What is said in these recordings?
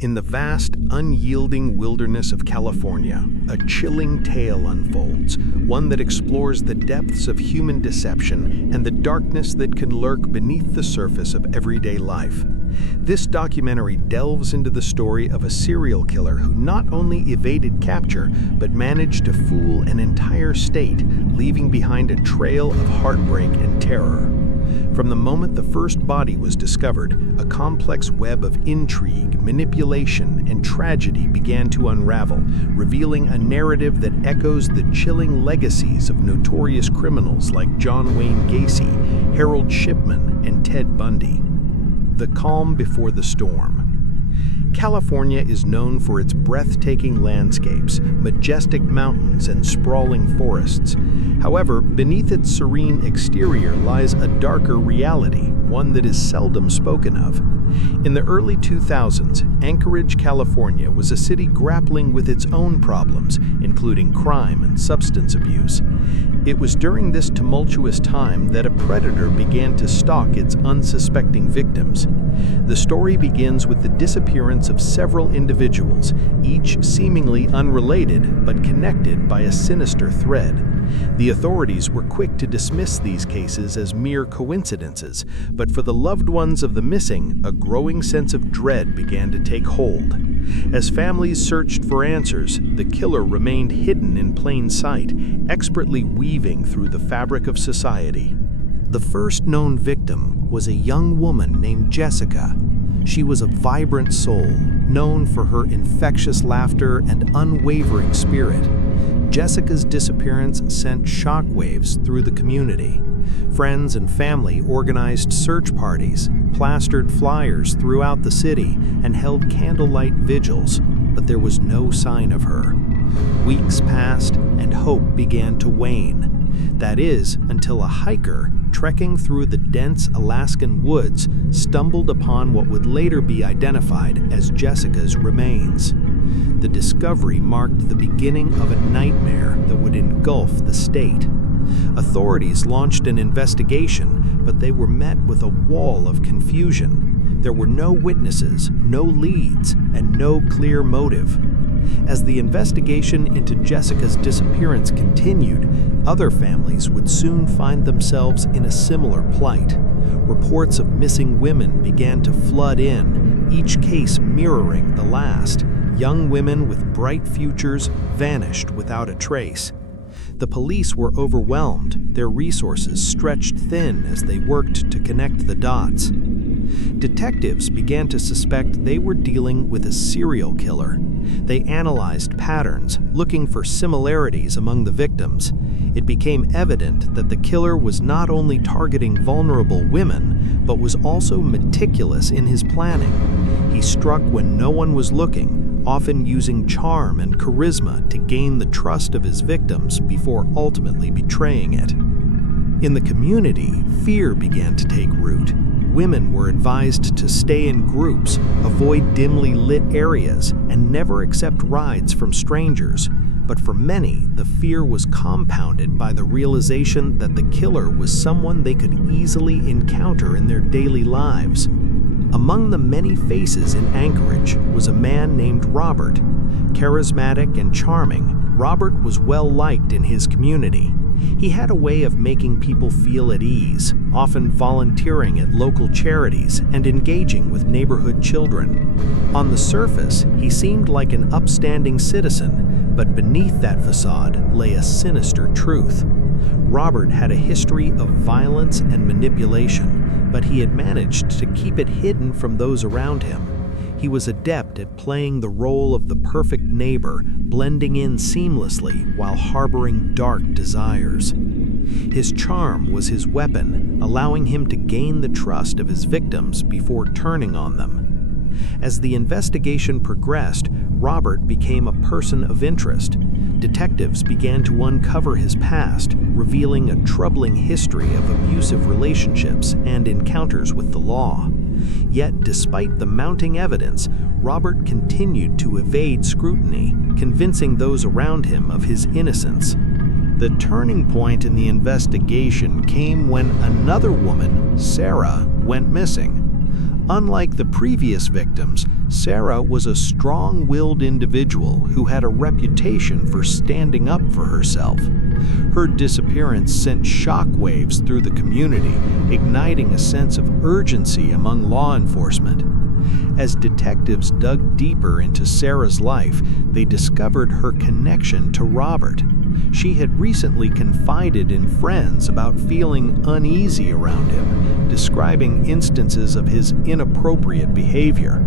In the vast, unyielding wilderness of California, a chilling tale unfolds, one that explores the depths of human deception and the darkness that can lurk beneath the surface of everyday life. This documentary delves into the story of a serial killer who not only evaded capture, but managed to fool an entire state, leaving behind a trail of heartbreak and terror. From the moment the first body was discovered, a complex web of intrigue, manipulation, and tragedy began to unravel, revealing a narrative that echoes the chilling legacies of notorious criminals like John Wayne Gacy, Harold Shipman, and Ted Bundy. The calm before the storm. California is known for its breathtaking landscapes, majestic mountains, and sprawling forests. However, beneath its serene exterior lies a darker reality, one that is seldom spoken of. In the early 2000s, Anchorage, California was a city grappling with its own problems, including crime and substance abuse. It was during this tumultuous time that a predator began to stalk its unsuspecting victims. The story begins with the disappearance of several individuals, each seemingly unrelated but connected by a sinister thread. The authorities were quick to dismiss these cases as mere coincidences, but for the loved ones of the missing, a growing sense of dread began to take hold. As families searched for answers, the killer remained hidden in plain sight, expertly weaving through the fabric of society. The first known victim was a young woman named Jessica. She was a vibrant soul, known for her infectious laughter and unwavering spirit. Jessica's disappearance sent shockwaves through the community. Friends and family organized search parties, plastered flyers throughout the city, and held candlelight vigils, but there was no sign of her. Weeks passed, and hope began to wane. That is, until a hiker, trekking through the dense Alaskan woods, stumbled upon what would later be identified as Jessica's remains. The discovery marked the beginning of a nightmare that would engulf the state. Authorities launched an investigation, but they were met with a wall of confusion. There were no witnesses, no leads, and no clear motive. As the investigation into Jessica's disappearance continued, other families would soon find themselves in a similar plight. Reports of missing women began to flood in, each case mirroring the last. Young women with bright futures vanished without a trace. The police were overwhelmed, their resources stretched thin as they worked to connect the dots. Detectives began to suspect they were dealing with a serial killer. They analyzed patterns, looking for similarities among the victims. It became evident that the killer was not only targeting vulnerable women, but was also meticulous in his planning. He struck when no one was looking, often using charm and charisma to gain the trust of his victims before ultimately betraying it. In the community, fear began to take root. Women were advised to stay in groups, avoid dimly lit areas, and never accept rides from strangers. But for many, the fear was compounded by the realization that the killer was someone they could easily encounter in their daily lives. Among the many faces in Anchorage was a man named Robert. Charismatic and charming, Robert was well liked in his community. He had a way of making people feel at ease, often volunteering at local charities and engaging with neighborhood children. On the surface, he seemed like an upstanding citizen, but beneath that facade lay a sinister truth. Robert had a history of violence and manipulation, but he had managed to keep it hidden from those around him. He was adept at playing the role of the perfect neighbor, blending in seamlessly while harboring dark desires. His charm was his weapon, allowing him to gain the trust of his victims before turning on them. As the investigation progressed, Robert became a person of interest. Detectives began to uncover his past, revealing a troubling history of abusive relationships and encounters with the law. Yet, despite the mounting evidence, Robert continued to evade scrutiny, convincing those around him of his innocence. The turning point in the investigation came when another woman, Sarah, went missing. Unlike the previous victims, Sarah was a strong-willed individual who had a reputation for standing up for herself. Her disappearance sent shockwaves through the community, igniting a sense of urgency among law enforcement. As detectives dug deeper into Sarah's life, they discovered her connection to Robert. She had recently confided in friends about feeling uneasy around him, describing instances of his inappropriate behavior.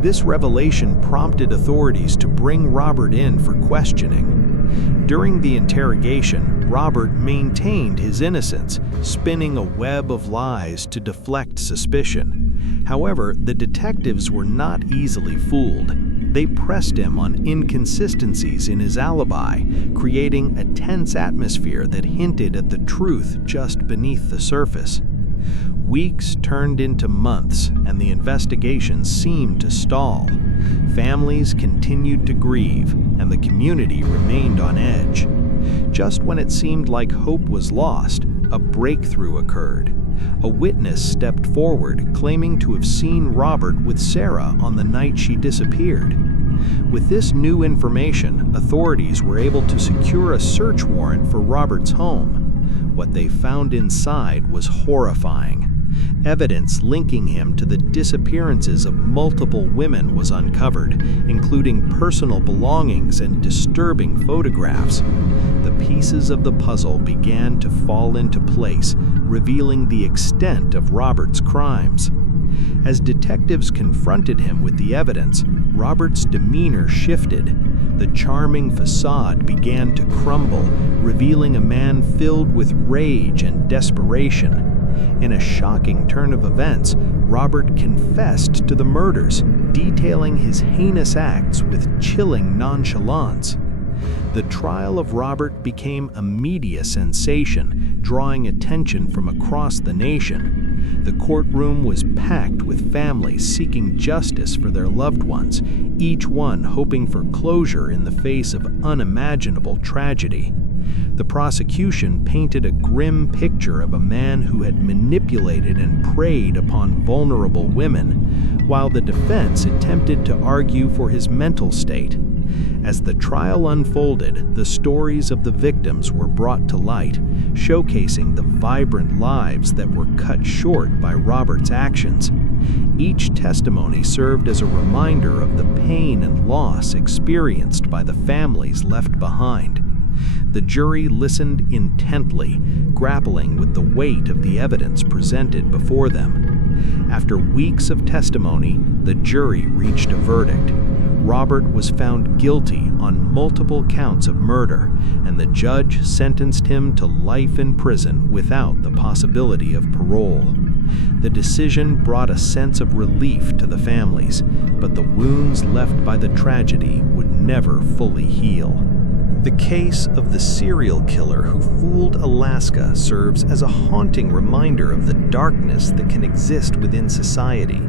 This revelation prompted authorities to bring Robert in for questioning. During the interrogation, Robert maintained his innocence, spinning a web of lies to deflect suspicion. However, the detectives were not easily fooled. They pressed him on inconsistencies in his alibi, creating a tense atmosphere that hinted at the truth just beneath the surface. Weeks turned into months, and the investigation seemed to stall. Families continued to grieve, and the community remained on edge. Just when it seemed like hope was lost, a breakthrough occurred. A witness stepped forward, claiming to have seen Robert with Sarah on the night she disappeared. With this new information, authorities were able to secure a search warrant for Robert's home. What they found inside was horrifying. Evidence linking him to the disappearances of multiple women was uncovered, including personal belongings and disturbing photographs. The pieces of the puzzle began to fall into place, revealing the extent of Robert's crimes. As detectives confronted him with the evidence, Robert's demeanor shifted. The charming facade began to crumble, revealing a man filled with rage and desperation. In a shocking turn of events, Robert confessed to the murders, detailing his heinous acts with chilling nonchalance. The trial of Robert became a media sensation, drawing attention from across the nation. The courtroom was packed with families seeking justice for their loved ones, each one hoping for closure in the face of unimaginable tragedy. The prosecution painted a grim picture of a man who had manipulated and preyed upon vulnerable women, while the defense attempted to argue for his mental state. As the trial unfolded, the stories of the victims were brought to light, showcasing the vibrant lives that were cut short by Robert's actions. Each testimony served as a reminder of the pain and loss experienced by the families left behind. The jury listened intently, grappling with the weight of the evidence presented before them. After weeks of testimony, the jury reached a verdict. Robert was found guilty on multiple counts of murder, and the judge sentenced him to life in prison without the possibility of parole. The decision brought a sense of relief to the families, but the wounds left by the tragedy would never fully heal. The case of the serial killer who fooled Alaska serves as a haunting reminder of the darkness that can exist within society.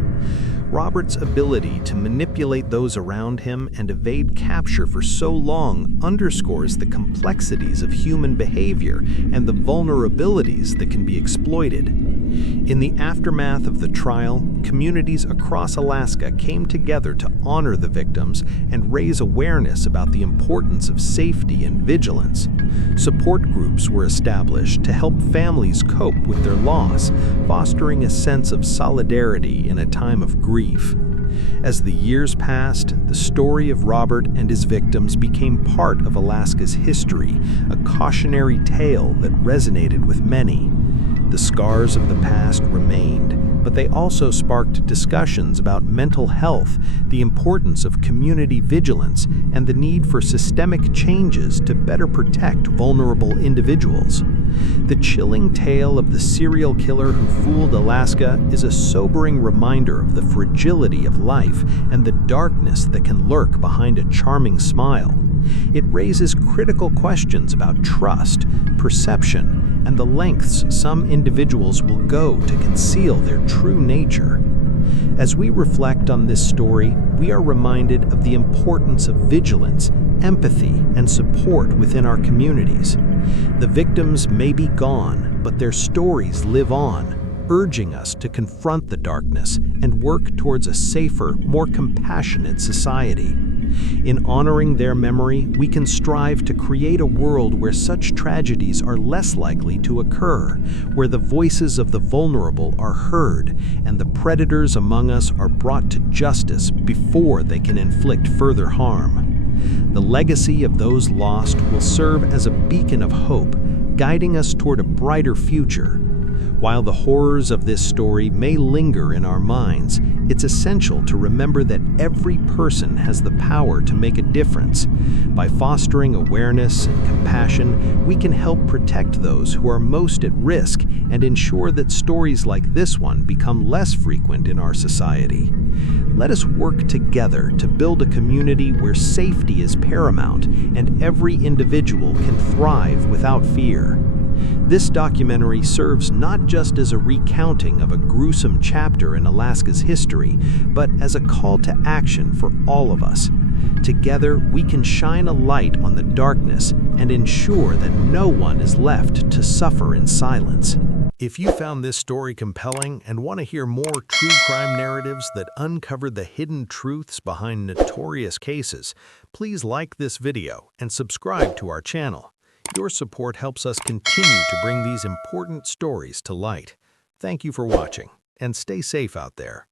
Robert's ability to manipulate those around him and evade capture for so long underscores the complexities of human behavior and the vulnerabilities that can be exploited. In the aftermath of the trial, communities across Alaska came together to honor the victims and raise awareness about the importance of safety and vigilance. Support groups were established to help families cope with their loss, fostering a sense of solidarity in a time of grief. As the years passed, the story of Robert and his victims became part of Alaska's history, a cautionary tale that resonated with many. The scars of the past remained, but they also sparked discussions about mental health, the importance of community vigilance, and the need for systemic changes to better protect vulnerable individuals. The chilling tale of the serial killer who fooled Alaska is a sobering reminder of the fragility of life and the darkness that can lurk behind a charming smile. It raises critical questions about trust, perception, and the lengths some individuals will go to conceal their true nature. As we reflect on this story, we are reminded of the importance of vigilance, empathy, and support within our communities. The victims may be gone, but their stories live on, urging us to confront the darkness and work towards a safer, more compassionate society. In honoring their memory, we can strive to create a world where such tragedies are less likely to occur, where the voices of the vulnerable are heard, and the predators among us are brought to justice before they can inflict further harm. The legacy of those lost will serve as a beacon of hope, guiding us toward a brighter future. While the horrors of this story may linger in our minds, it's essential to remember that every person has the power to make a difference. By fostering awareness and compassion, we can help protect those who are most at risk and ensure that stories like this one become less frequent in our society. Let us work together to build a community where safety is paramount and every individual can thrive without fear. This documentary serves not just as a recounting of a gruesome chapter in Alaska's history, but as a call to action for all of us. Together, we can shine a light on the darkness and ensure that no one is left to suffer in silence. If you found this story compelling and want to hear more true crime narratives that uncover the hidden truths behind notorious cases, please like this video and subscribe to our channel. Your support helps us continue to bring these important stories to light. Thank you for watching, and stay safe out there.